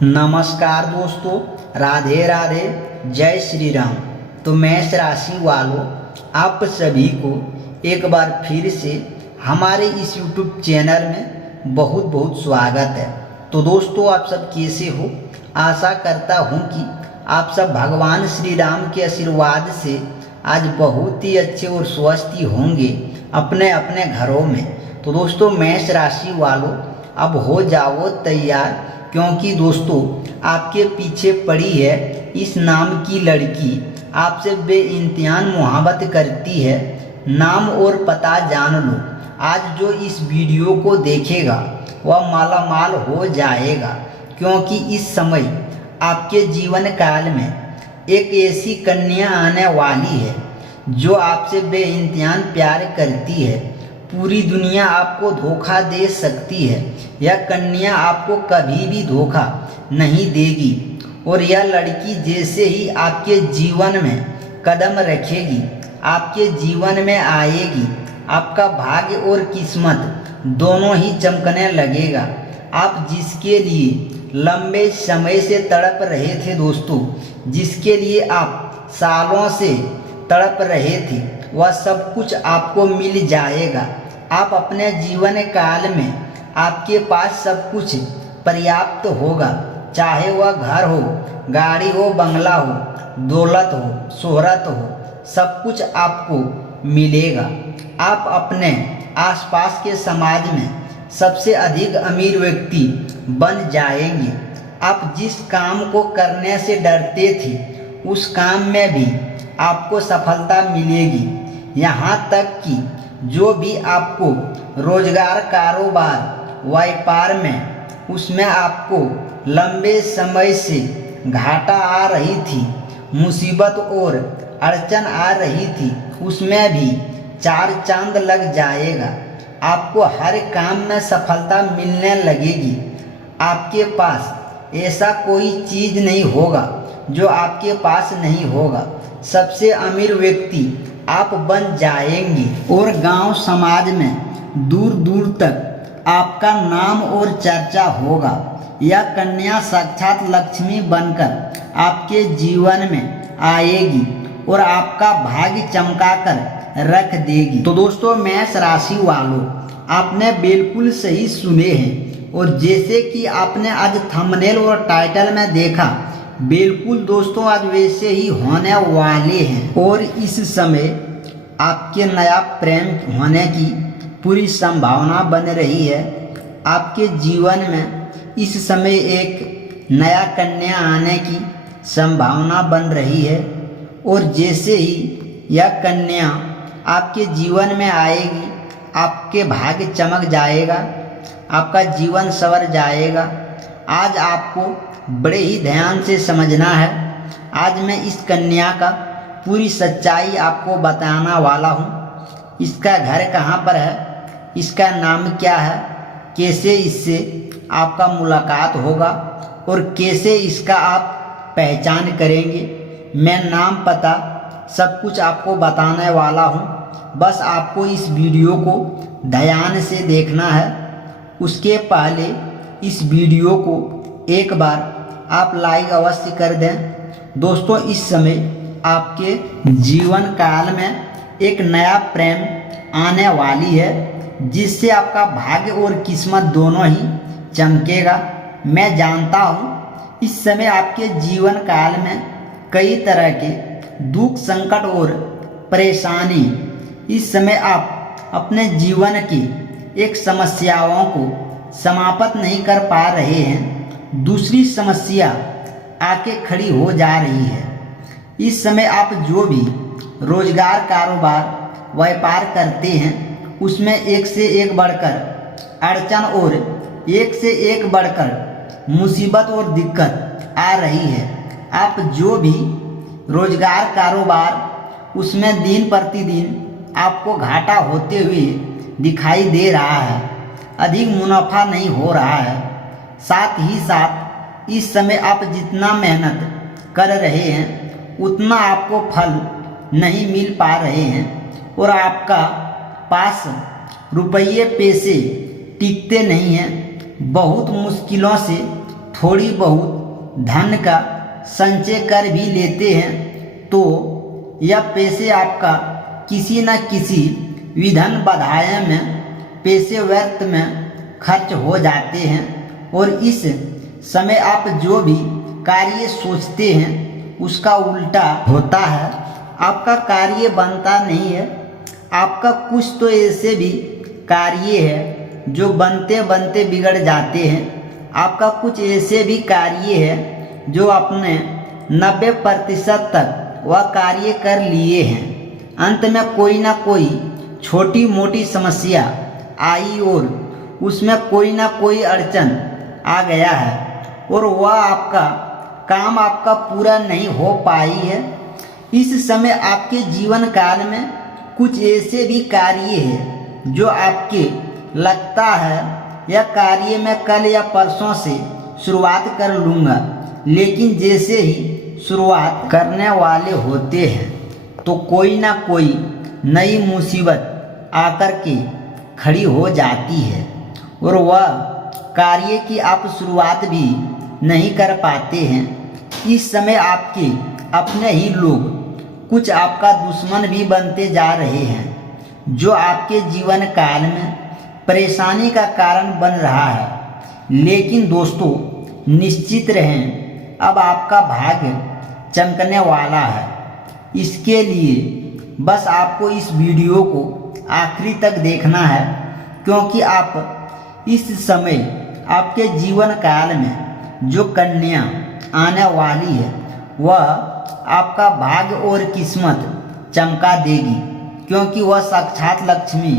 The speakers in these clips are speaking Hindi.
नमस्कार दोस्तों, राधे राधे, जय श्री राम। तो मेष राशि वालों, आप सभी को एक बार फिर से हमारे इस YouTube चैनल में बहुत बहुत स्वागत है। तो दोस्तों, आप सब कैसे हो? आशा करता हूँ कि आप सब भगवान श्री राम के आशीर्वाद से आज बहुत ही अच्छे और स्वस्थ होंगे अपने अपने घरों में। तो दोस्तों, मेष राशि वालों, अब हो जाओ तैयार, क्योंकि दोस्तों आपके पीछे पड़ी है इस नाम की लड़की। आपसे बेइंतहा मोहब्बत करती है। नाम और पता जान लो। आज जो इस वीडियो को देखेगा वह मालामाल हो जाएगा, क्योंकि इस समय आपके जीवन काल में एक ऐसी कन्या आने वाली है जो आपसे बेइंतहा प्यार करती है। पूरी दुनिया आपको धोखा दे सकती है, यह कन्या आपको कभी भी धोखा नहीं देगी। और यह लड़की जैसे ही आपके जीवन में कदम रखेगी, आपके जीवन में आएगी, आपका भाग्य और किस्मत दोनों ही चमकने लगेगा। आप जिसके लिए लंबे समय से तड़प रहे थे दोस्तों, जिसके लिए आप सालों से तड़प रहे थे, वह सब कुछ आपको मिल जाएगा। आप अपने जीवन काल में आपके पास सब कुछ पर्याप्त होगा, चाहे वह घर हो, गाड़ी हो, बंगला हो, दौलत हो, शोहरत हो, सब कुछ आपको मिलेगा। आप अपने आसपास के समाज में सबसे अधिक अमीर व्यक्ति बन जाएंगे। आप जिस काम को करने से डरते थे, उस काम में भी आपको सफलता मिलेगी। यहाँ तक कि जो भी आपको रोजगार, कारोबार, व्यापार में उसमें आपको लंबे समय से घाटा आ रही थी, मुसीबत और अड़चन आ रही थी, उसमें भी चार चांद लग जाएगा। आपको हर काम में सफलता मिलने लगेगी। आपके पास ऐसा कोई चीज़ नहीं होगा जो आपके पास नहीं होगा। सबसे अमीर व्यक्ति आप बन जाएंगे और गांव समाज में दूर दूर तक आपका नाम और चर्चा होगा। यह कन्या साक्षात लक्ष्मी बनकर आपके जीवन में आएगी और आपका भाग्य चमकाकर रख देगी। तो दोस्तों, मेष राशि वालों, आपने बिल्कुल सही सुने हैं। और जैसे कि आपने आज थंबनेल और टाइटल में देखा, बिल्कुल दोस्तों आज वैसे ही होने वाले हैं। और इस समय आपके नया प्रेम होने की पूरी संभावना बन रही है। आपके जीवन में इस समय एक नया कन्या आने की संभावना बन रही है। और जैसे ही यह कन्या आपके जीवन में आएगी, आपके भाग्य चमक जाएगा, आपका जीवन संवर जाएगा। आज आपको बड़े ही ध्यान से समझना है। आज मैं इस कन्या का पूरी सच्चाई आपको बताना वाला हूँ। इसका घर कहाँ पर है, इसका नाम क्या है, कैसे इससे आपका मुलाकात होगा और कैसे इसका आप पहचान करेंगे, मैं नाम पता सब कुछ आपको बताने वाला हूँ। बस आपको इस वीडियो को ध्यान से देखना है। उसके पहले इस वीडियो को एक बार आप लाइक अवश्य कर दें। दोस्तों, इस समय आपके जीवन काल में एक नया प्रेम आने वाली है, जिससे आपका भाग्य और किस्मत दोनों ही चमकेगा। मैं जानता हूँ इस समय आपके जीवन काल में कई तरह के दुख, संकट और परेशानी, इस समय आप अपने जीवन की एक समस्याओं को समाप्त नहीं कर पा रहे हैं। दूसरी समस्या आके खड़ी हो जा रही है। इस समय आप जो भी रोजगार, कारोबार, व्यापार करते हैं, उसमें एक से एक बढ़कर अड़चन और एक से एक बढ़कर मुसीबत और दिक्कत आ रही है। आप जो भी रोजगार, कारोबार, उसमें दिन प्रतिदिन आपको घाटा होते हुए दिखाई दे रहा है, अधिक मुनाफा नहीं हो रहा है। साथ ही साथ इस समय आप जितना मेहनत कर रहे हैं, उतना आपको फल नहीं मिल पा रहे हैं और आपका पास रुपये पैसे टिकते नहीं हैं। बहुत मुश्किलों से थोड़ी बहुत धन का संचय कर भी लेते हैं तो यह पैसे आपका किसी न किसी विधन बाधाएं में पैसे व्यर्थ में खर्च हो जाते हैं और इस समय आप जो भी कार्य सोचते हैं उसका उल्टा होता है। आपका कार्य बनता नहीं है। आपका कुछ तो ऐसे भी कार्य है जो बनते बनते बिगड़ जाते हैं। आपका कुछ ऐसे भी कार्य है जो अपने 90% तक वह कार्य कर लिए हैं। अंत में कोई ना कोई छोटी मोटी समस्या आई और उसमें कोई ना कोई अड़चन आ गया है और वह आपका काम आपका पूरा नहीं हो पाई है। इस समय आपके जीवन काल में कुछ ऐसे भी कार्य है जो आपके लगता है यह कार्य मैं कल या परसों से शुरुआत कर लूँगा, लेकिन जैसे ही शुरुआत करने वाले होते हैं तो कोई ना कोई नई मुसीबत आकर के खड़ी हो जाती है और वह कार्य की आप शुरुआत भी नहीं कर पाते हैं। इस समय आपके अपने ही लोग कुछ आपका दुश्मन भी बनते जा रहे हैं जो आपके जीवन काल में परेशानी का कारण बन रहा है। लेकिन दोस्तों निश्चित रहें, अब आपका भाग्य चमकने वाला है। इसके लिए बस आपको इस वीडियो को आखिरी तक देखना है, क्योंकि आप इस समय आपके जीवन काल में जो कन्या आने वाली है वह आपका भाग्य और किस्मत चमका देगी, क्योंकि वह साक्षात लक्ष्मी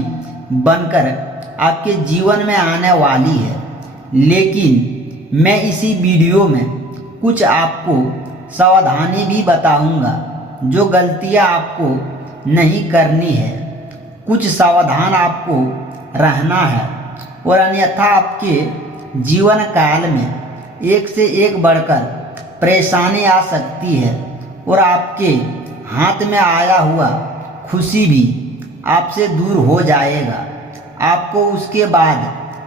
बनकर आपके जीवन में आने वाली है। लेकिन मैं इसी वीडियो में कुछ आपको सावधानी भी बताऊंगा जो गलतियां आपको नहीं करनी है। कुछ सावधान आपको रहना है और अन्यथा आपके जीवन काल में एक से एक बढ़कर परेशानी आ सकती है और आपके हाथ में आया हुआ खुशी भी आपसे दूर हो जाएगा। आपको उसके बाद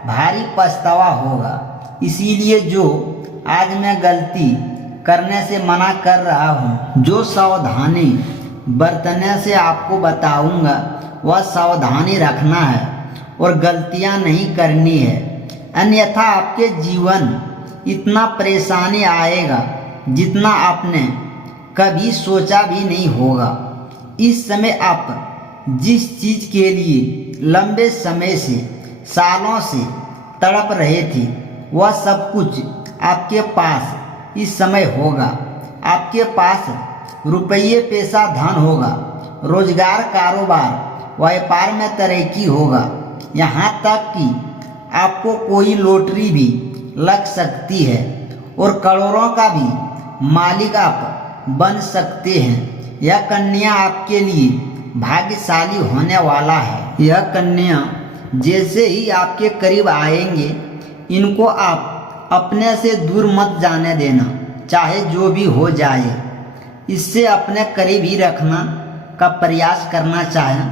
भारी पछतावा होगा। इसीलिए जो आज मैं गलती करने से मना कर रहा हूँ, जो सावधानी बरतने से आपको बताऊँगा वह सावधानी रखना है और गलतियाँ नहीं करनी है, अन्यथा आपके जीवन इतना परेशानी आएगा जितना आपने कभी सोचा भी नहीं होगा। इस समय आप जिस चीज़ के लिए लंबे समय से सालों से तड़प रहे थे वह सब कुछ आपके पास इस समय होगा। आपके पास रुपये पैसा धन होगा, रोजगार कारोबार व्यापार में तरक्की होगा, यहाँ तक कि आपको कोई लॉटरी भी लग सकती है और करोड़ों का भी मालिक आप बन सकते हैं। यह कन्या आपके लिए भाग्यशाली होने वाला है। यह कन्या जैसे ही आपके करीब आएंगे इनको आप अपने से दूर मत जाने देना, चाहे जो भी हो जाए। इससे अपने करीब ही रखने का प्रयास करना चाहें।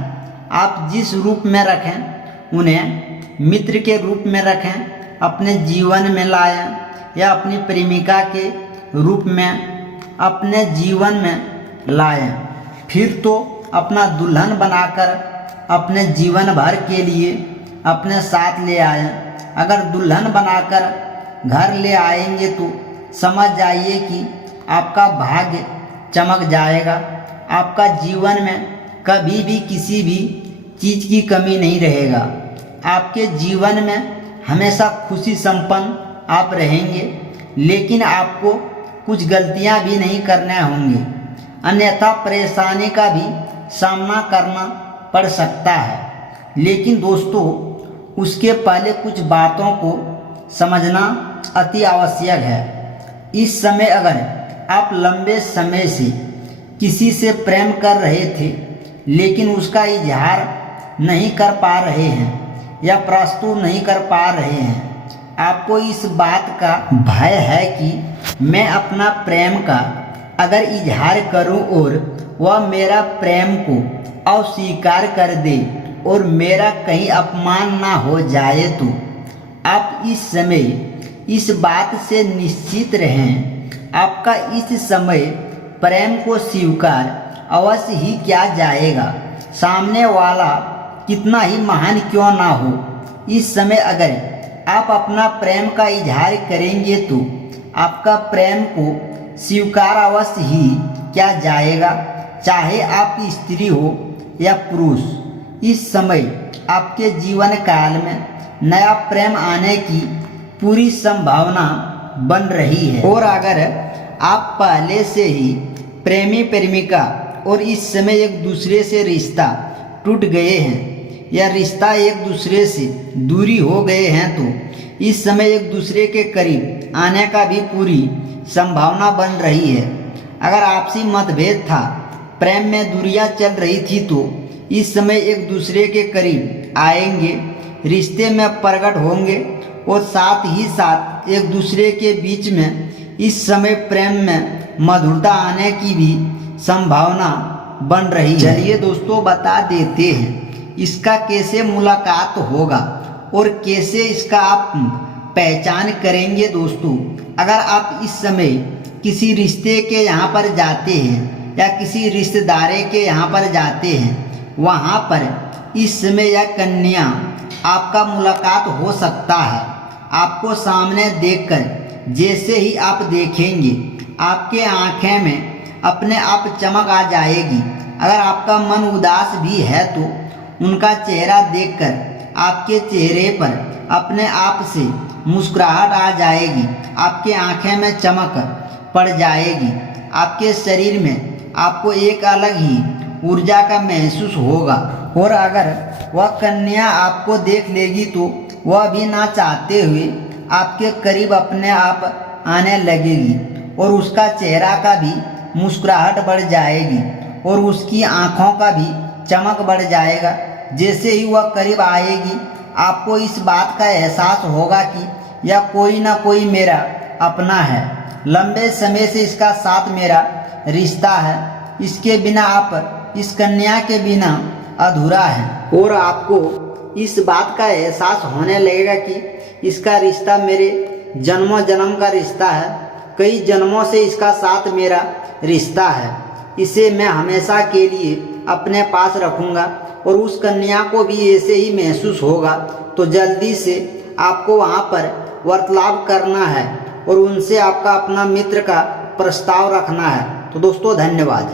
आप जिस रूप में रखें उन्हें मित्र के रूप में रखें, अपने जीवन में लाएं या अपनी प्रेमिका के रूप में अपने जीवन में लाएं। फिर तो अपना दुल्हन बनाकर अपने जीवन भर के लिए अपने साथ ले आएं। अगर दुल्हन बनाकर घर ले आएंगे तो समझ जाइए कि आपका भाग्य चमक जाएगा। आपका जीवन में कभी भी किसी भी चीज़ की कमी नहीं रहेगा। आपके जीवन में हमेशा खुशी संपन्न आप रहेंगे, लेकिन आपको कुछ गलतियां भी नहीं करने होंगे, अन्यथा परेशानी का भी सामना करना पड़ सकता है। लेकिन दोस्तों उसके पहले कुछ बातों को समझना अति आवश्यक है। इस समय अगर आप लंबे समय से किसी से प्रेम कर रहे थे लेकिन उसका इजहार नहीं कर पा रहे हैं या प्रस्तुत नहीं कर पा रहे हैं, आपको इस बात का भय है कि मैं अपना प्रेम का अगर इजहार करूं और वह मेरा प्रेम को अस्वीकार कर दे और मेरा कहीं अपमान ना हो जाए, तो आप इस समय इस बात से निश्चित रहें, आपका इस समय प्रेम को स्वीकार अवश्य ही किया जाएगा। सामने वाला कितना ही महान क्यों ना हो, इस समय अगर आप अपना प्रेम का इजहार करेंगे तो आपका प्रेम को स्वीकार अवश्य ही किया जाएगा। चाहे आप स्त्री हो या पुरुष, इस समय आपके जीवन काल में नया प्रेम आने की पूरी संभावना बन रही है। और अगर आप पहले से ही प्रेमी प्रेमिका और इस समय एक दूसरे से रिश्ता टूट गए हैं या रिश्ता एक दूसरे से दूरी हो गए हैं तो इस समय एक दूसरे के करीब आने का भी पूरी संभावना बन रही है। अगर आपसी मतभेद था, प्रेम में दूरियां चल रही थी तो इस समय एक दूसरे के करीब आएंगे, रिश्ते में प्रकट होंगे और साथ ही साथ एक दूसरे के बीच में इस समय प्रेम में मधुरता आने की भी संभावना बन रही है। चलिए दोस्तों बता देते हैं इसका कैसे मुलाकात होगा और कैसे इसका आप पहचान करेंगे। दोस्तों अगर आप इस समय किसी रिश्ते के यहाँ पर जाते हैं या किसी रिश्तेदारे के यहाँ पर जाते हैं, वहाँ पर इस समय यह कन्या आपका मुलाकात हो सकता है। आपको सामने देखकर जैसे ही आप देखेंगे, आपके आँखें में अपने आप चमक आ जाएगी। अगर आपका मन उदास भी है तो उनका चेहरा देखकर आपके चेहरे पर अपने आप से मुस्कुराहट आ जाएगी, आपके आँखें में चमक पड़ जाएगी, आपके शरीर में आपको एक अलग ही ऊर्जा का महसूस होगा। और अगर वह कन्या आपको देख लेगी तो वह भी ना चाहते हुए आपके करीब अपने आप आने लगेगी और उसका चेहरा का भी मुस्कुराहट बढ़ जाएगी और उसकी आँखों का भी चमक बढ़ जाएगा। जैसे ही वह करीब आएगी, आपको इस बात का एहसास होगा कि यह कोई ना कोई मेरा अपना है, लंबे समय से इसका साथ मेरा रिश्ता है, इसके बिना आप इस कन्या के बिना अधूरा है। और आपको इस बात का एहसास होने लगेगा कि इसका रिश्ता मेरे जन्मों जन्म का रिश्ता है, कई जन्मों से इसका साथ मेरा रिश्ता है, इसे मैं हमेशा के लिए अपने पास रखूँगा। और उस कन्या को भी ऐसे ही महसूस होगा। तो जल्दी से आपको वहाँ पर वार्तालाप करना है और उनसे आपका अपना मित्र का प्रस्ताव रखना है। तो दोस्तों धन्यवाद।